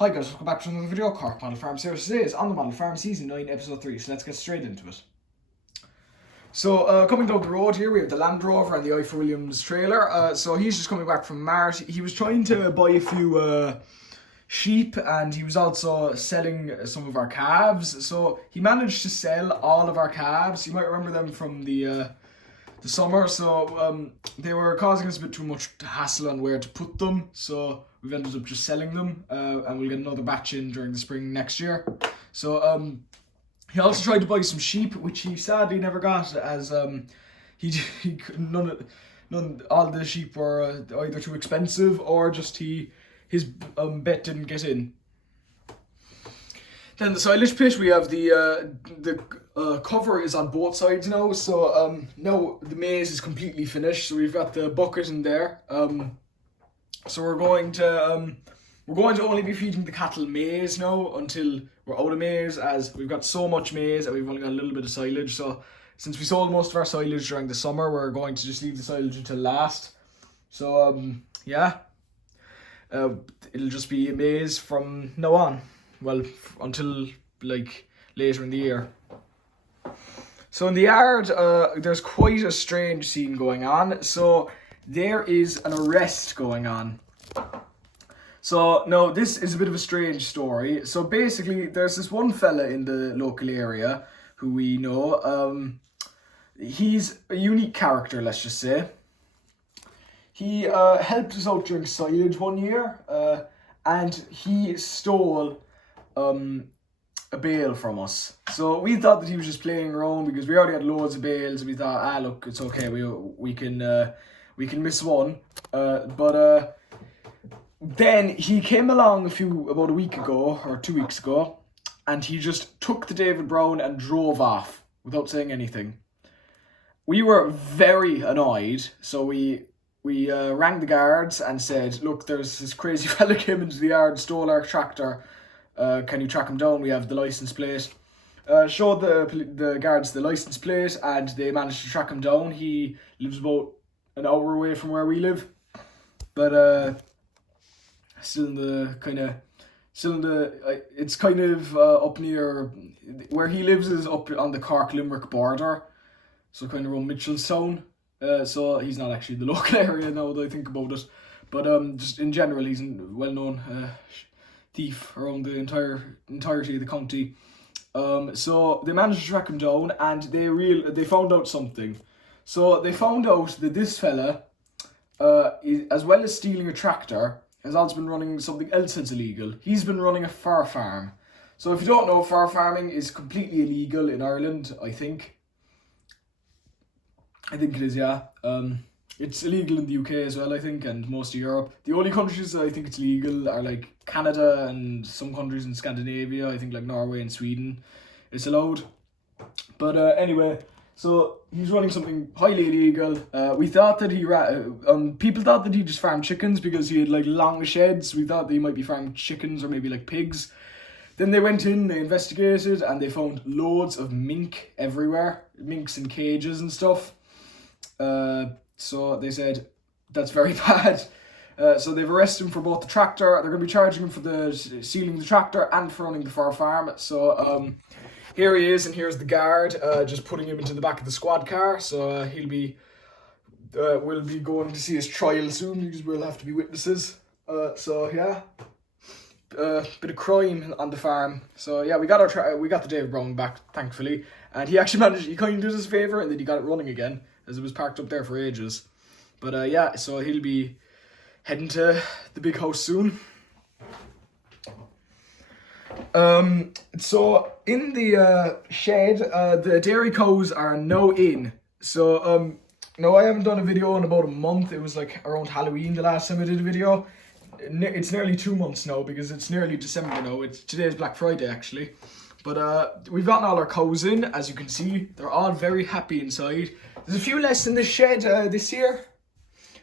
Hi guys, welcome back to another video. Cork Model Farm Series today is on the Model Farm Season 9 Episode 3, so let's get straight into it. So coming down the road here we have the Land Rover and the I for Williams trailer. So he's just coming back from Mart. He was trying to buy a few sheep, and he was also selling some of our calves. So he managed to sell all of our calves. You might remember them from the summer, so they were causing us a bit too much hassle on where to put them, so we've ended up just selling them, and we'll get another batch in during the spring next year. So he also tried to buy some sheep, which he sadly never got, as all the sheep were either too expensive or just his bet didn't get in. Then the silage pit, we have the cover is on both sides now, so now the maize is completely finished, so we've got the bucket in there. So we're going to only be feeding the cattle maize now until we're out of maize, as we've got so much maize and we've only got a little bit of silage. So since we sold most of our silage during the summer, we're going to just leave the silage until last. So yeah, it'll just be maize from now on. Well, until like later in the year. So in the yard, there's quite a strange scene going on. So there is an arrest going on. So now this is a bit of a strange story. So basically, there's this one fella in the local area who we know. He's a unique character, let's just say. He helped us out during silage one year, and he stole a bale from us. So we thought that he was just playing around because we already had loads of bales, and we thought, look, it's okay, we can miss one. But then he came along about a week ago or 2 weeks ago, and he just took the David Brown and drove off without saying anything. We were very annoyed, so we rang the guards and said, look, there's this crazy fella came into the yard, stole our tractor. Can you track him down? We have the license plate. Showed the guards the license plate, and they managed to track him down. He lives about an hour away from where we live, but still in the it's kind of up near where he lives is up on the Cork Limerick border, so kind of around Mitchellstown. So he's not actually the local area now that I think about it, but just in general he's a well-known thief around the entirety of the county. So they managed to track him down, and they found out something. So they found out that this fella, as well as stealing a tractor, has also been running something else that's illegal. He's been running a fur farm. So if you don't know, fur farming is completely illegal in Ireland, I think. I think it is, yeah. It's illegal in the UK as well, I think, and most of Europe. The only countries that I think it's legal are like Canada and some countries in Scandinavia. I think like Norway and Sweden, it's allowed. But anyway, so he's running something highly illegal. We thought that people thought that he just farmed chickens because he had like long sheds. We thought that he might be farming chickens or maybe like pigs. Then they went in, they investigated, and they found loads of mink everywhere. Minks in cages and stuff. So they said, that's very bad. So they've arrested him for both the tractor. They're going to be charging him for stealing the tractor and for running the fur farm. So here he is, and here's the guard, just putting him into the back of the squad car. So we'll be going to see his trial soon because we'll have to be witnesses. So yeah, bit of crime on the farm. So yeah, we got the David Brown back, thankfully, and he kind of did us a favour, and then he got it running again, as it was parked up there for ages. But yeah, so he'll be heading to the big house soon. So in the shed, the dairy cows are now in. So no, I haven't done a video in about a month. It was like around Halloween the last time I did a video. It's nearly 2 months now because it's nearly December now. Today's Black Friday actually. But we've gotten all our cows in, as you can see. They're all very happy inside. There's a few less in the shed this year.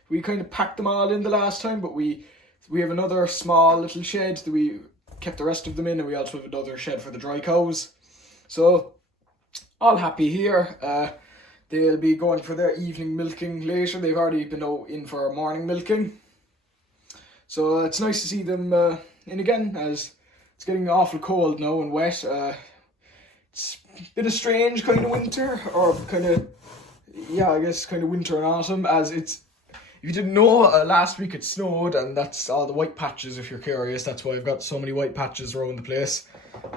We kind of packed them all in the last time, but we have another small little shed that we kept the rest of them in, and we also have another shed for the dry cows. So, all happy here. They'll be going for their evening milking later. They've already been out in for morning milking. So it's nice to see them in again as it's getting awful cold now and wet. It's a bit of strange kind of winter, or kind of, yeah, I guess kind of winter and autumn, as it's, if you didn't know, last week it snowed, and that's all the white patches, if you're curious. That's why I've got so many white patches around the place.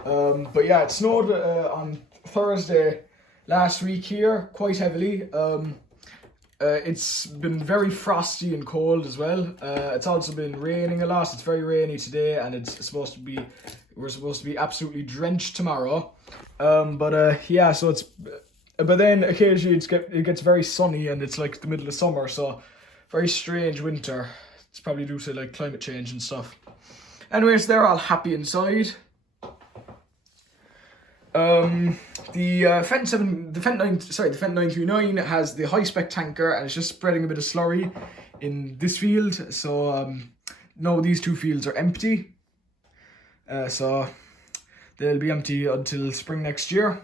But yeah, it snowed on Thursday last week here, quite heavily. It's been very frosty and cold as well. It's also been raining a lot. It's very rainy today, and we're supposed to be absolutely drenched tomorrow. Yeah, so but then occasionally it gets very sunny, and it's like the middle of summer, so very strange winter. It's probably due to like climate change and stuff. Anyways, they're all happy inside. The Fendt 939 has the high spec tanker, and it's just spreading a bit of slurry in this field. So no, these two fields are empty. So they'll be empty until spring next year.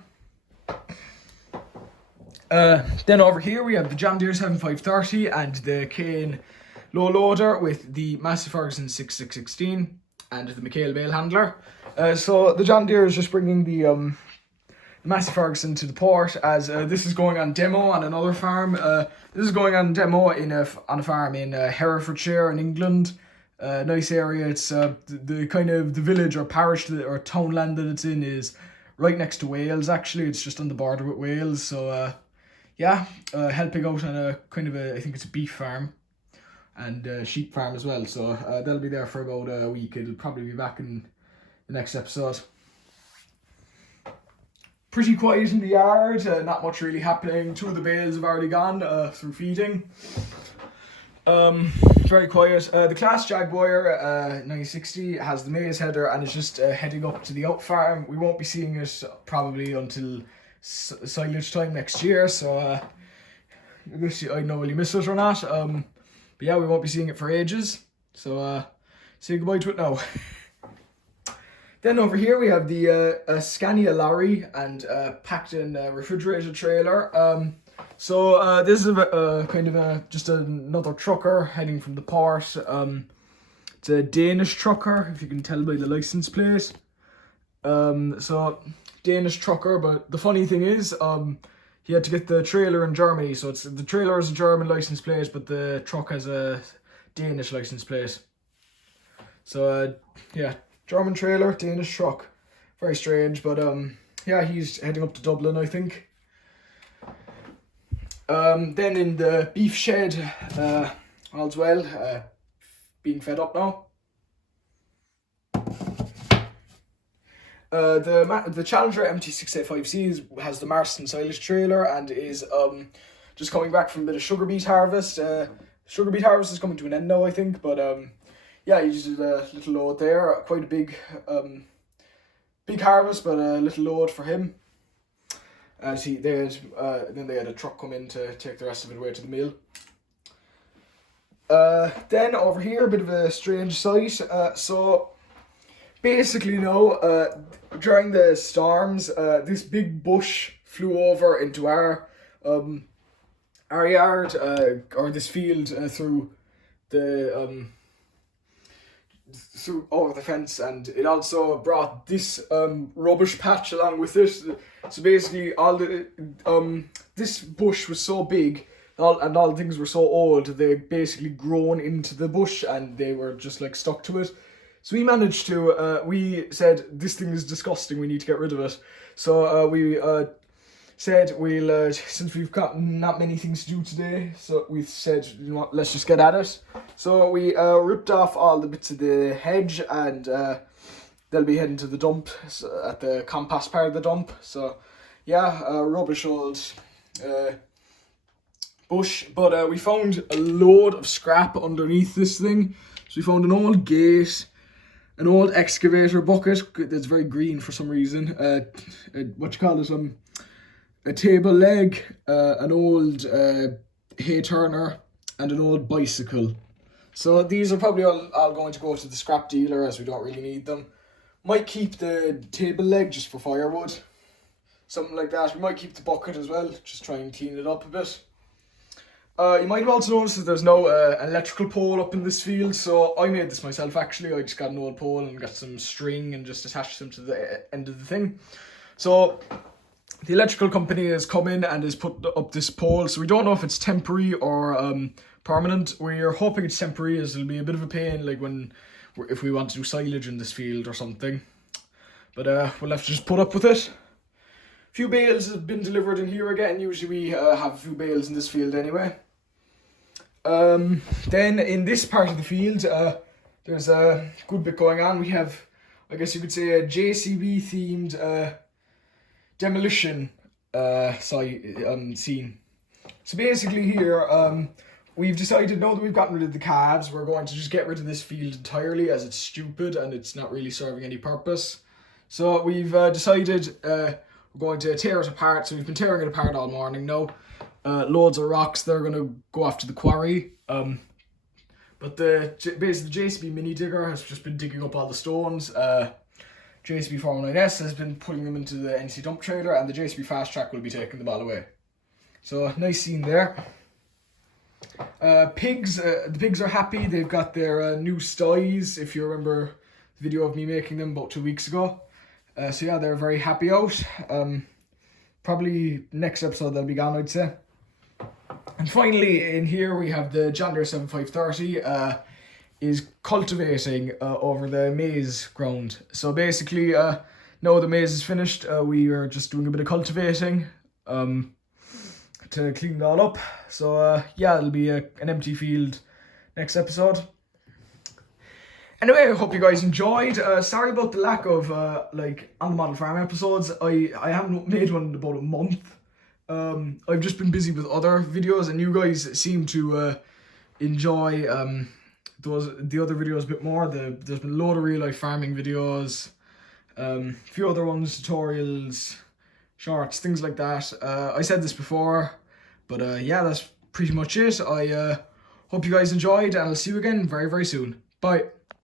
Then over here we have the John Deere 7530 and the Kane low loader with the Massey Ferguson 6616 and the McHale bale handler. So the John Deere is just bringing the Massey Ferguson to the port, as this is going on demo on another farm. This is going on demo on a farm in Herefordshire in England. Nice area. It's the kind of the village or parish or townland that it's in is right next to Wales. Actually, it's just on the border with Wales. So yeah, helping out on a kind of I think it's a beef farm and sheep farm as well. So they'll be there for about a week. It'll probably be back in the next episode. Pretty quiet in the yard, not much really happening. Two of the bales have already gone through feeding. Very quiet. The Claas Jaguar 960 has the maize header and is just heading up to the out farm. We won't be seeing it probably until silage time next year, so I don't know will you miss it or not. But yeah, we won't be seeing it for ages, so say goodbye to it now. Then over here we have the Scania lorry and packed in refrigerated trailer. So this is a kind of just another trucker heading from the port. It's a Danish trucker, if you can tell by the license plate. So Danish trucker, but the funny thing is, he had to get the trailer in Germany. So the trailer has a German license plate, but the truck has a Danish license plate. So yeah. German trailer, Danish truck. Very strange, but yeah, he's heading up to Dublin, I think. Then in the beef shed, all's well, being fed up now. The Challenger MT685C has the Marston silage trailer and is just coming back from a bit of sugar beet harvest. Sugar beet harvest is coming to an end now, I think, but yeah, he just did a little load there, quite a big harvest, but a little load for him. As then they had a truck come in to take the rest of it away to the mill. Then over here, a bit of a strange sight. So basically, during the storms, this big bush flew over into our yard or this field through the over the fence, and it also brought this rubbish patch along with it. So basically all the this bush was so big and all the things were so old, they basically grown into the bush and they were just like stuck to it. So we managed to we said this thing is disgusting, we need to get rid of it. So we said we'll since we've got not many things to do today, so we said, you know what, let's just get at it. So we ripped off all the bits of the hedge, and they'll be heading to the dump at the compost part of the dump. So yeah, rubbish old bush, but we found a load of scrap underneath this thing. So we found an old gate, an old excavator bucket that's very green for some reason, what you call it, a table leg, an old hay turner, and an old bicycle. So these are probably all going to go to the scrap dealer, as we don't really need them. Might keep the table leg just for firewood, something like that. We might keep the bucket as well, just try and clean it up a bit. You might have also noticed that there's no electrical pole up in this field, so I made this myself actually. I just got an old pole and got some string and just attached them to the end of the thing. So the electrical company has come in and has put up this pole, so we don't know if it's temporary or permanent. We're hoping it's temporary, as it'll be a bit of a pain, like if we want to do silage in this field or something. But we'll have to just put up with it. A few bales have been delivered in here again. Usually we have a few bales in this field anyway. Then in this part of the field, there's a good bit going on. We have, I guess you could say, a JCB themed demolition scene. So basically here, we've decided now that we've gotten rid of the calves, we're going to just get rid of this field entirely, as it's stupid and it's not really serving any purpose. So we've decided we're going to tear it apart. So we've been tearing it apart all morning now. Loads of rocks, they're going to go off to the quarry. But basically the JCB mini digger has just been digging up all the stones. JCB 419S has been putting them into the NC dump trailer, and the JCB fast track will be taking them all away. So nice scene there. The pigs are happy. They've got their new styes, if you remember the video of me making them about 2 weeks ago. So yeah, they're very happy out. Probably next episode they'll be gone, I'd say. And finally, in here we have the John Deere 7530 is cultivating over the maize ground. So basically, now the maize is finished, we are just doing a bit of cultivating to clean it all up. So yeah, it'll be an empty field next episode. Anyway, I hope you guys enjoyed. Sorry about the lack of on the Model Farm episodes. I haven't made one in about a month. I've just been busy with other videos, and you guys seem to enjoy the other videos a bit more. There's been a load of real life farming videos, a few other ones, tutorials, shorts, things like that. I said this before, but yeah, that's pretty much it. I hope you guys enjoyed, and I'll see you again very, very soon. Bye.